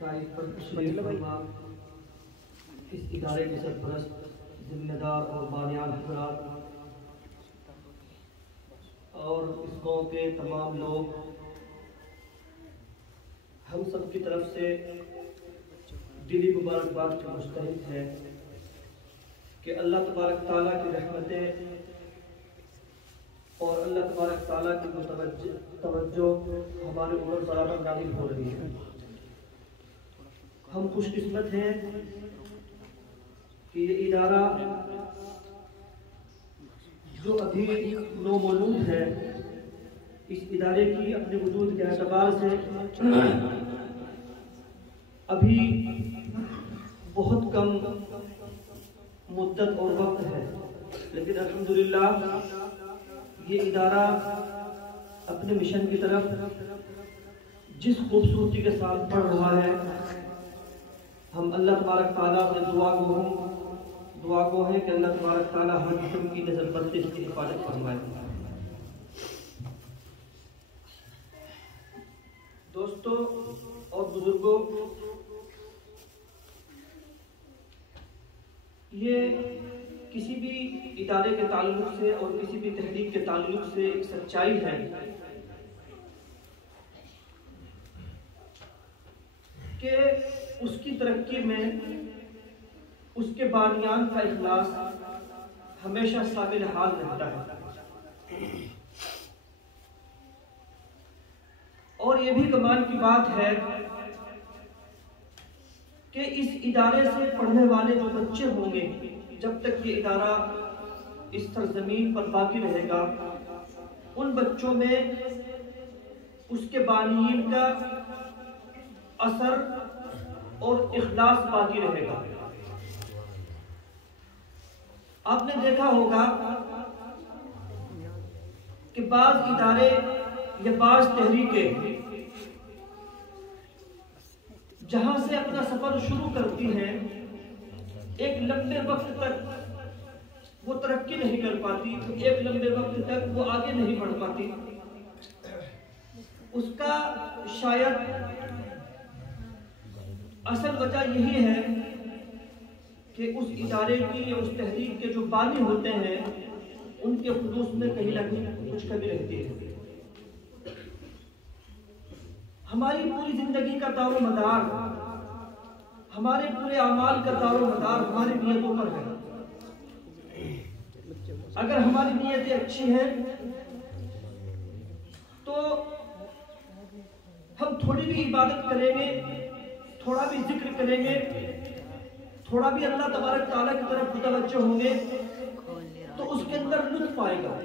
Dies پر تشریف فرما اس ادارے کے سرپرست ذمہ دار اور بانیان حضرات اور اس قوم کے تمام لوگ، ہم سب کی طرف سے دلی مبارکباد کا مستحق ہے کہ اللہ تبارک تعالیٰ کی رحمتیں اور اللہ تبارک تعالیٰ کی توجہ ہمارے اوپر برابر نازل ہو رہی ہے۔ ہم خوش قسمت ہیں کہ یہ ادارہ جو ابھی نومولود ہے، اس ادارے کی اپنے وجود کے اعتبار سے ابھی بہت کم مدت اور وقت ہے، لیکن الحمدللہ یہ ادارہ اپنے مشن کی طرف جس خوبصورتی کے ساتھ بڑھ رہا ہے، ہم اللہ تبارک تعالیٰ سے دعا گو ہے کہ اللہ تبارک تعالیٰ ہر قسم کی نظر بندی کی حفاظت فرمائے۔ دوستو اور بزرگوں، یہ کسی بھی ادارے کے تعلق سے اور کسی بھی تحریک کے تعلق سے ایک سچائی ہے کہ اس کی ترقی میں اس کے بانیان کا اخلاص ہمیشہ ثابت حال رہتا ہے، اور یہ بھی کمال کی بات ہے کہ اس ادارے سے پڑھنے والے جو بچے ہوں گے، جب تک یہ ادارہ اس سرزمین پر باقی رہے گا، ان بچوں میں اس کے بانیین کا اثر اور اخلاص باقی رہے گا۔ آپ نے دیکھا ہوگا کہ بعض ادارے یا بعض تحریکیں جہاں سے اپنا سفر شروع کرتی ہیں، ایک لمبے وقت تک وہ ترقی نہیں کر پاتی، ایک لمبے وقت تک وہ آگے نہیں بڑھ پاتی۔ اس کا شاید اصل وجہ یہی ہے کہ اس ادارے کی یا اس تحریک کے جو بانی ہوتے ہیں، ان کے خلوص میں کہیں نہ کہیں کچھ کمی رہتی ہے۔ ہماری پوری زندگی کا دار و مدار، ہمارے پورے اعمال کا دار و مدار ہماری نیتوں پر ہے۔ اگر ہماری نیتیں اچھی ہیں تو ہم تھوڑی بھی عبادت کریں گے، تھوڑا بھی ذکر کریں گے، تھوڑا بھی اللہ تبارک تعالیٰ کی طرف متوجہ ہوں گے تو اس کے اندر لطف آئے گا۔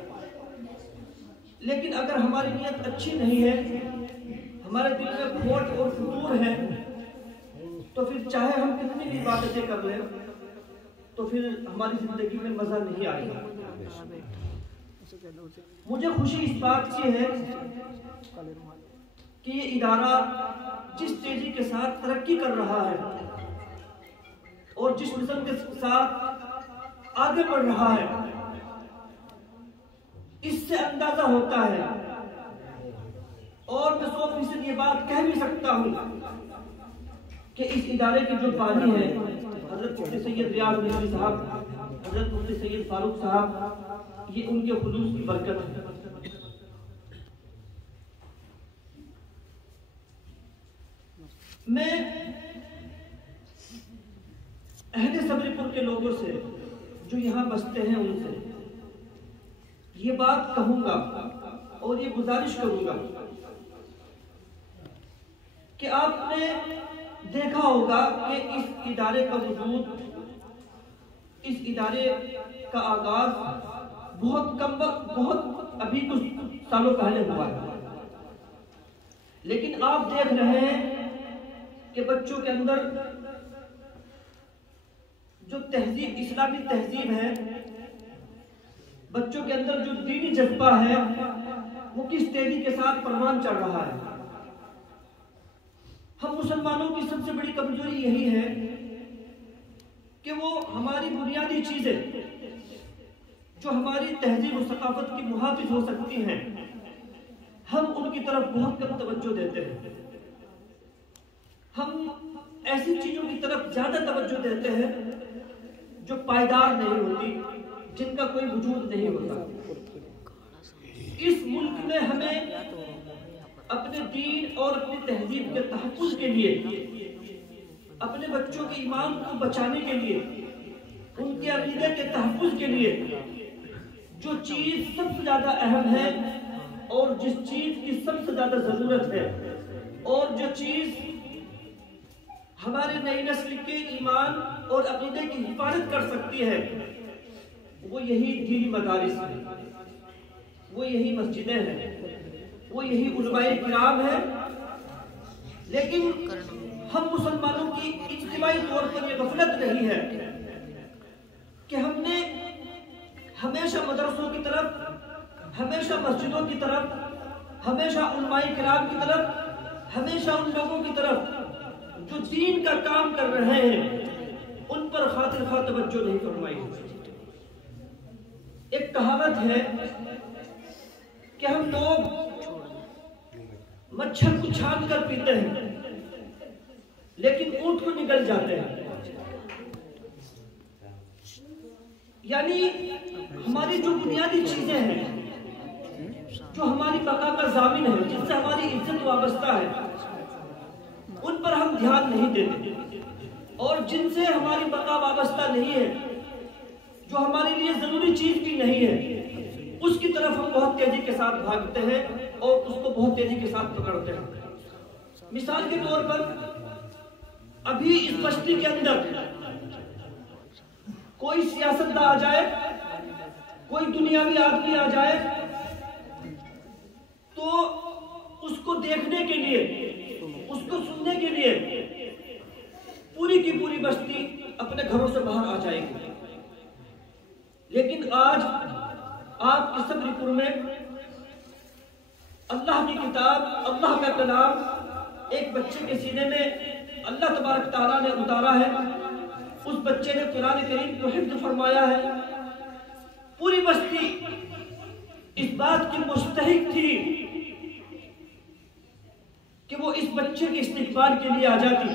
لیکن اگر ہماری نیت اچھی نہیں ہے، ہمارے دل میں کھوٹ اور فتور ہے، تو پھر چاہے ہم کتنی بھی عبادتیں کر لیں تو پھر ہماری زندگی میں مزہ نہیں آئے گا۔ مجھے خوشی اس بات سے ہے کہ یہ ادارہ جس تیزی کے ساتھ ترقی کر رہا ہے اور جس نظم کے ساتھ آگے بڑھ رہا ہے، اس سے اندازہ ہوتا ہے، اور میں 100% یہ بات کہہ بھی سکتا ہوں کہ اس ادارے کے جو بانی ہیں حضرت مفتی سید ریاض نظوی صاحب، حضرت مفتی سید فاروق صاحب، یہ ان کے خلوص کی برکت ہے۔ میں اہل صبری پور کے لوگوں سے جو یہاں بستے ہیں ان سے یہ بات کہوں گا اور یہ گزارش کروں گا کہ آپ نے دیکھا ہوگا کہ اس ادارے کا وجود، اس ادارے کا آغاز بہت کم وقت، بہت ابھی کچھ سالوں پہلے ہوا ہے، لیکن آپ دیکھ رہے ہیں کہ بچوں کے اندر جو تہذیب، اسلامی تہذیب ہے، بچوں کے اندر جو دینی جذبہ ہے، وہ کس تیزی کے ساتھ پروان چڑھ رہا ہے۔ ہم مسلمانوں کی سب سے بڑی کمزوری یہی ہے کہ وہ ہماری بنیادی چیزیں جو ہماری تہذیب و ثقافت کی محافظ ہو سکتی ہیں، ہم ان کی طرف بہت کم توجہ دیتے ہیں۔ ہم ایسی چیزوں کی طرف زیادہ توجہ دیتے ہیں جو پائیدار نہیں ہوتی، جن کا کوئی وجود نہیں ہوتا۔ اس ملک میں ہمیں اپنے دین اور اپنی تہذیب کے تحفظ کے لیے، اپنے بچوں کے ایمان کو بچانے کے لیے، ان کے عقیدے کے تحفظ کے لیے جو چیز سب سے زیادہ اہم ہے اور جس چیز کی سب سے زیادہ ضرورت ہے اور جو چیز ہمارے نئی نسل کے ایمان اور عقیدے کی حفاظت کر سکتی ہے، وہ یہی دینی مدارس ہیں، وہ یہی مسجدیں ہیں، وہ یہی علماء کرام ہیں۔ لیکن ہم مسلمانوں کی اجتماعی طور پر یہ غفلت نہیں ہے کہ ہم نے ہمیشہ مدرسوں کی طرف، ہمیشہ مسجدوں کی طرف، ہمیشہ علماء کرام کی طرف، ہمیشہ ان لوگوں کی طرف جو دین کا کام کر رہے ہیں ان پر خاطر خواہ توجہ نہیں فرمائی۔ ایک کہاوت ہے کہ ہم لوگ مچھر کو چھان کر پیتے ہیں لیکن اونٹ کو نگل جاتے ہیں۔ یعنی ہماری جو بنیادی چیزیں ہیں، جو ہماری بقا کا ضامن ہے، جس سے ہماری عزت وابستہ ہے، ان پر ہم دھیان نہیں دیتے، اور جن سے ہماری بقا وابستہ نہیں ہے، جو ہمارے لیے ضروری چیز بھی نہیں ہے، اس کی طرف ہم بہت تیزی کے ساتھ بھاگتے ہیں اور اس کو بہت تیزی کے ساتھ پکڑتے ہیں۔ مثال کے طور پر ابھی اس بستی کے اندر کوئی سیاستداں آ جائے، کوئی دنیاوی آدمی آ جائے تو اس کو دیکھنے کے لیے، اس کو سننے کے لیے پوری کی پوری بستی اپنے گھروں سے باہر آ جائے گی۔ لیکن آج آپ کے صبری پور میں اللہ کی کتاب، اللہ کا کلام ایک بچے کے سینے میں اللہ تبارک تعالیٰ نے اتارا ہے۔ اس بچے نے قرآن کریم کو حفظ فرمایا ہے۔ پوری بستی اس بات کی مستحق تھی کہ وہ اس بچے کے استقبال کے لیے آ جاتی،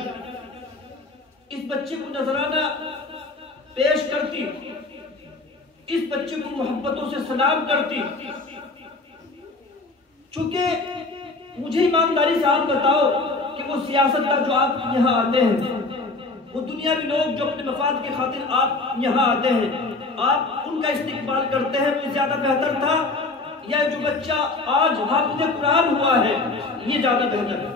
اس بچے کو نذرانہ پیش کرتی، اس بچے کو محبتوں سے سلام کرتی۔ چونکہ مجھے ایمانداری سے آپ بتاؤ کہ وہ سیاستدان جو آپ یہاں آتے ہیں، وہ دنیاوی لوگ جو اپنے مفاد کی خاطر آپ یہاں آتے ہیں، آپ ان کا استقبال کرتے ہیں، وہ زیادہ بہتر تھا یا جو بچہ آج حافظ قرآن ہوا ہے یہ زیادہ بہتر ہے؟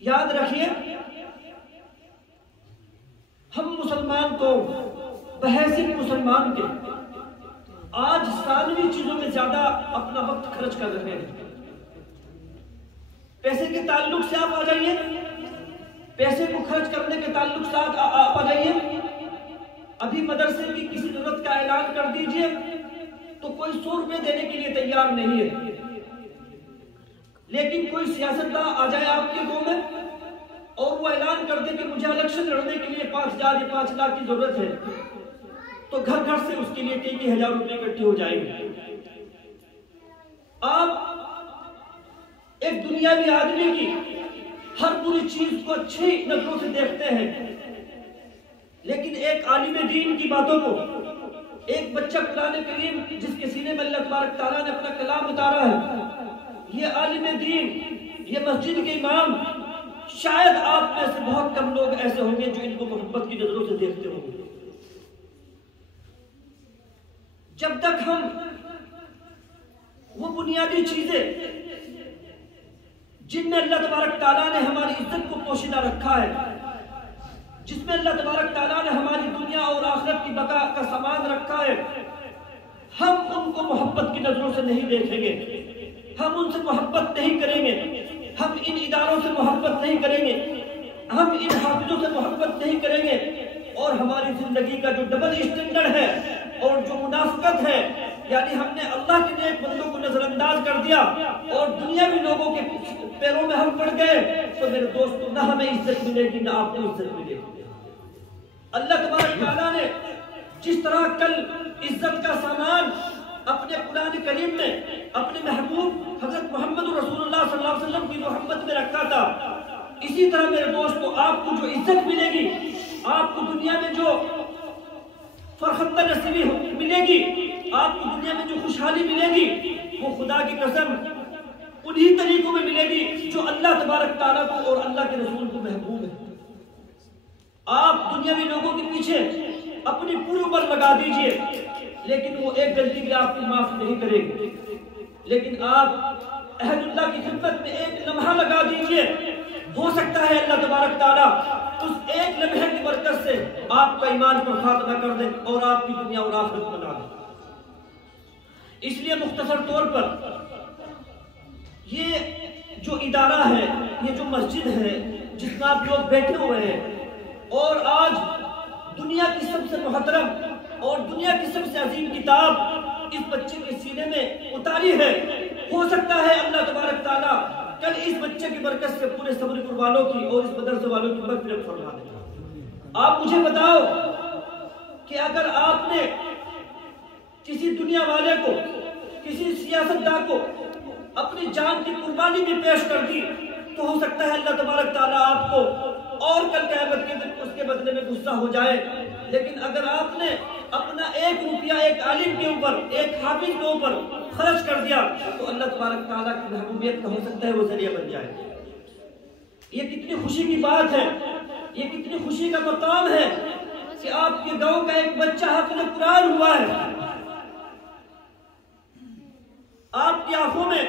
یاد رکھیے، ہم مسلمان کو بحیثیت مسلمان کے آج ثانوی چیزوں میں زیادہ اپنا وقت خرچ کر رہے ہیں۔ پیسے کے تعلق سے آپ آ جائیے، پیسے کو خرچ کرنے کے تعلق سے آپ آ جائیے۔ ابھی مدرسے کی کسی ضرورت کا اعلان کر دیجئے تو کوئی 100 روپے دینے کے لیے تیار نہیں ہے، لیکن کوئی سیاستداں آ جائے آپ کے گاؤں میں اور وہ اعلان کر دے کہ مجھے الیکشن لڑنے کے لیے 5,000 یا 5 لاکھ کی ضرورت ہے، تو گھر گھر سے اس کے لیے کئی ہزار روپے اکٹھے ہو جائیں گے۔ آپ ایک دنیاوی آدمی کی ہر پوری چیز کو اچھی نظروں سے دیکھتے ہیں، لیکن ایک عالم دین کی باتوں کو، ایک بچہ قرآن کریم جس کے سینے میں اللہ تبارک تعالیٰ نے اپنا کلام اتارا ہے، یہ عالم دین، یہ مسجد کے امام، شاید آپ میں سے بہت کم لوگ ایسے ہوں گے جو ان کو محبت کی نظروں سے دیکھتے ہوں گے۔ جب تک ہم وہ بنیادی چیزیں جن میں اللہ تبارک تعالیٰ نے ہماری عزت کو پوشیدہ رکھا ہے، جس میں اللہ تبارک تعالیٰ نے ہماری دنیا اور آخرت کی بقا کا سامان رکھا ہے، ہم ان کو محبت کی نظروں سے نہیں دیکھیں گے، ہم ان سے محبت نہیں کریں گے، ہم ان اداروں سے محبت نہیں کریں گے، ہم ان حافظوں سے محبت نہیں کریں گے، اور ہماری زندگی کا جو ڈبل اسٹینڈرڈ ہے اور جو منافقت ہے، یعنی ہم نے اللہ کے نیک بندوں کو نظر انداز کر دیا اور دنیاوی لوگوں کے پیروں میں ہم پڑ گئے، تو میرے دوستو نہ ہمیں عزت ملے گی نہ آپ کو عزت ملے گی۔ اللہ تبارک تعالیٰ نے جس طرح کل عزت کا سامان اپنے قرآن کریم میں اپنے محبوب حضرت محمد رسول اللہ صلی اللہ علیہ وسلم کی محبت میں رکھا تھا، اسی طرح میرے دوستو آپ کو جو عزت ملے گی، آپ کو دنیا میں جو فرحت نصیبی ملے گی، آپ کو دنیا میں جو خوشحالی ملے گی، وہ خدا کی قسم انہی طریقوں میں ملے گی جو اللہ تبارک تعالیٰ کو اور اللہ کے رسول کو محبوب ہے۔ آپ دنیاوی لوگوں کے پیچھے اپنی پوری عمر لگا دیجئے، لیکن وہ ایک غلطی بھی آپ کو معاف نہیں کرے گی، لیکن آپ اہل اللہ کی خدمت میں ایک لمحہ لگا دیجئے، ہو سکتا ہے اللہ تبارک تعالیٰ اس ایک لمحے کی برکت سے آپ کا ایمان پر خاتمہ کر دے اور آپ کی دنیا اور آخرت بنا دے۔ اس لیے مختصر طور پر یہ جو ادارہ ہے، یہ جو مسجد ہے جس میں آپ لوگ بیٹھے ہوئے ہیں، اور آج دنیا کی سب سے محترم اور دنیا کی سب سے عظیم کتاب اس بچے کے سینے میں اتاری ہے، ہو سکتا ہے اللہ تبارک تعالیٰ کل اس بچے کی برکت سے پورے صبر پور والوں کی اور اس مدرسے والوں کی مغفرت فرما دے۔ آپ مجھے بتاؤ کہ اگر آپ نے کسی دنیا والے کو، کسی سیاستداں کو اپنی جان کی قربانی بھی پیش کر دی تو ہو سکتا ہے اللہ تبارک تعالیٰ آپ کو اور کل قیامت کے دن اس کے بدلے میں غصہ ہو جائے، لیکن اگر آپ نے اپنا ایک روپیہ ایک عالم کے اوپر، ایک حافظ کے اوپر خرچ کر دیا تو اللہ تبارک تعالیٰ کی محبوبیت کا ہو سکتا ہے وہ ذریعہ بن جائے۔ یہ کتنی خوشی کی بات ہے، یہ کتنی خوشی کا مقام ہے کہ آپ کے گاؤں کا ایک بچہ حافظ قرآن ہوا ہے۔ آپ کی آنکھوں میں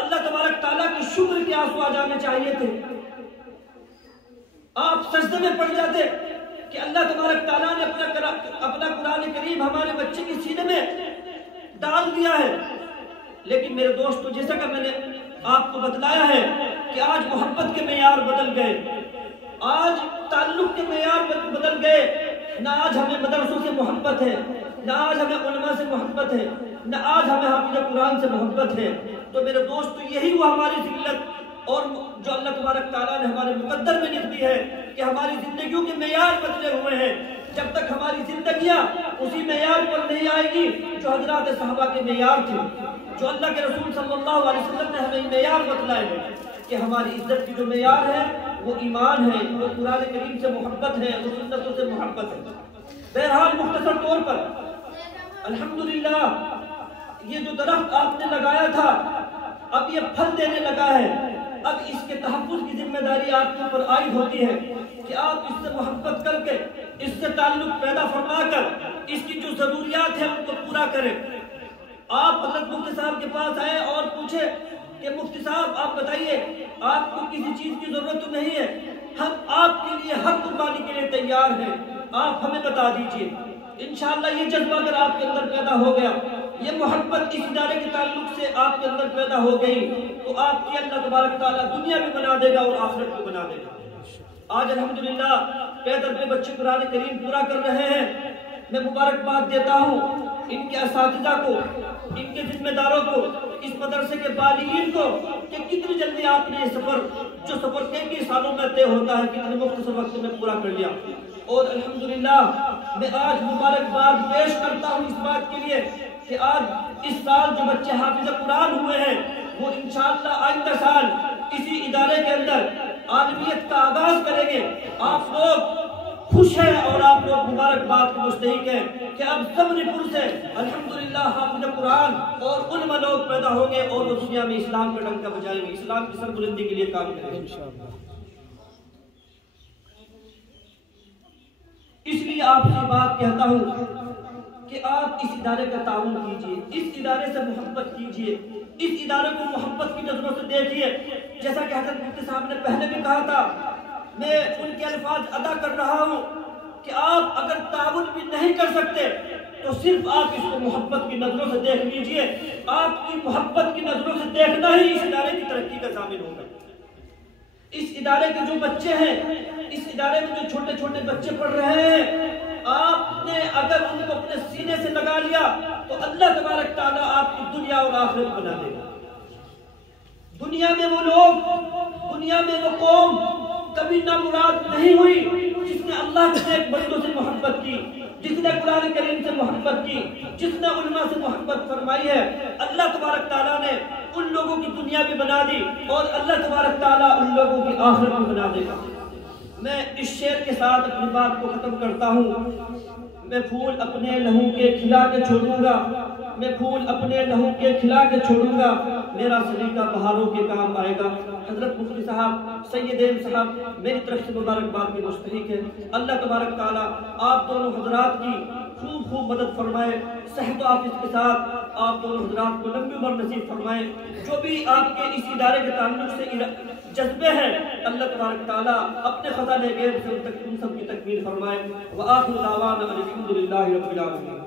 اللہ تبارک تعالیٰ کے شکر کے آنسو آ جانے چاہیے تھے، آپ سجدے میں پڑ جاتے کہ اللہ تبارک تعالیٰ نے اپنا قرآن کریم ہمارے بچے کے سینے میں ڈال دیا ہے۔ لیکن میرے دوستو، جیسا کہ میں نے آپ کو بتلایا ہے کہ آج محبت کے معیار بدل گئے، آج تعلق کے معیار بدل گئے، نہ آج ہمیں مدرسوں سے محبت ہے، نہ آج ہمیں علماء سے محبت ہے، نہ آج ہمیں حافظ قرآن سے محبت ہے۔ تو میرے دوستو، یہی وہ ہماری ذلت اور جو اللہ تبارک تعالیٰ نے ہمارے مقدر میں لکھ دی ہے کہ ہماری زندگیوں کے معیار بدلے ہوئے ہیں۔ جب تک ہماری زندگیاں اسی معیار پر نہیں آئے گی جو حضرات صحابہ کے معیار تھے، جو اللہ کے رسول صلی اللہ علیہ وسلم نے ہمیں معیار بتلائے ہیں کہ ہماری عزت کی جو معیار ہے وہ ایمان ہے، وہ قرآن کریم سے محبت ہے، وہ سنتوں سے محبت ہے۔ بہرحال مختصر طور پر الحمدللہ یہ جو درخت آپ نے لگایا تھا اب یہ پھل دینے لگا ہے، اب اس کے تحفظ کی ذمہ داری آپ کے اوپر عائد ہوتی ہے کہ آپ اس سے محبت کر کے، اس سے تعلق پیدا فرما کر اس کی جو ضروریات ہیں ان کو پورا کریں۔ آپ حضرت مفتی صاحب کے پاس آئے اور پوچھے کہ مفتی صاحب آپ بتائیے آپ کو کسی چیز کی ضرورت تو نہیں ہے، ہم آپ کے لیے ہر قربانی کے لیے تیار ہیں، آپ ہمیں بتا دیجئے۔ انشاءاللہ یہ جذبہ اگر آپ کے اندر پیدا ہو گیا، یہ محبت اس ادارے کے تعلق سے آپ کے اندر پیدا ہو گئی تو آپ کی اللہ تبارک تعالیٰ دنیا بھی بنا دے گا اور آخرت بھی بنا دے گا۔ آج الحمدللہ پیدر پہ بچے قرآن کریم پورا کر رہے ہیں، میں مبارکباد دیتا ہوں ان کے اساتذہ کو، ان کے ذمہ داروں کو، اس مدرسے کے بالغین کو کہ کتنی جلدی آپ نے یہ سفر جو سفر کئی سالوں میں طے ہوتا ہے کتنے مختصر وقت میں پورا کر لیا۔ اور الحمدللہ میں آج مبارکباد پیش کرتا ہوں اس بات کے لیے کہ آج اس سال جو بچے حافظ قرآن ہوئے ہیں وہ انشاءاللہ آئندہ سال اسی ادارے کے اندر عالمیت کا آغاز کریں گے۔ آپ لوگ خوش ہیں اور آپ لوگ مبارکباد کے مستحق ہیں کہ اب صبری پور سے الحمدللہ حافظ قرآن اور علماء لوگ پیدا ہوں گے اور وہ دنیا میں اسلام کا ڈنکا بجائیں گے، اسلام کی سربلندی کے لیے کام کریں گے۔ اس لیے آپ سے بات کہتا ہوں کہ آپ اس ادارے کا تعاون کیجئے، اس ادارے سے محبت کیجئے، اس ادارے کو محبت کی نظروں سے دیکھیے۔ جیسا کہ حضرت مفتی صاحب نے پہلے بھی کہا تھا، میں ان کے الفاظ ادا کر رہا ہوں کہ آپ اگر تعاون بھی نہیں کر سکتے تو صرف آپ اس کو محبت کی نظروں سے دیکھ لیجئے، آپ کی محبت کی نظروں سے دیکھنا ہی اس ادارے کی ترقی کا ضامن ہوگا۔ اس ادارے کے جو بچے ہیں، اس ادارے میں جو چھوٹے چھوٹے بچے پڑھ رہے ہیں، آپ نے اگر ان کو اپنے سینے سے لگا لیا تو اللہ تبارک تعالیٰ آپ کی دنیا اور آخرت بنا دے گا۔ دنیا میں وہ لوگ، دنیا میں وہ قوم کبھی نامراد نہیں ہوئی جس نے اللہ کے ایک بندوں سے محبت کی، جس نے قرآن کریم سے محبت کی، جس نے علماء سے محبت فرمائی ہے۔ اللہ تبارک تعالیٰ نے ان لوگوں کی دنیا بھی بنا دی اور اللہ تبارک تعالیٰ ان لوگوں کی آخرت بھی بنا دے گا۔ میں اس شعر کے ساتھ اپنی بات کو ختم کرتا ہوں۔ میں پھول اپنے لہو کے کھلا کے چھوڑوں گا، میں پھول اپنے لہو کے کھلا کے چھوڑوں گا، میرا سلیقہ بہاروں کے کام آئے گا۔ حضرت مفتی صاحب سیدین صاحب میری طرف سے مبارکباد کے مستحق ہے۔ اللہ تبارک تعالیٰ آپ دونوں حضرات کی خوب خوب مدد فرمائے، صحت و عافیت کے ساتھ آپ دونوں حضرات کو لمبی عمر نصیب فرمائے۔ جو بھی آپ کے اس ادارے کے تعلق سے جذبے ہیں اللہ تبارک تعالیٰ اپنے خزانہ غیب سے ان سب کی تکمیل فرمائے۔ وآخر دعوانا الحمدللہ رب العالمین۔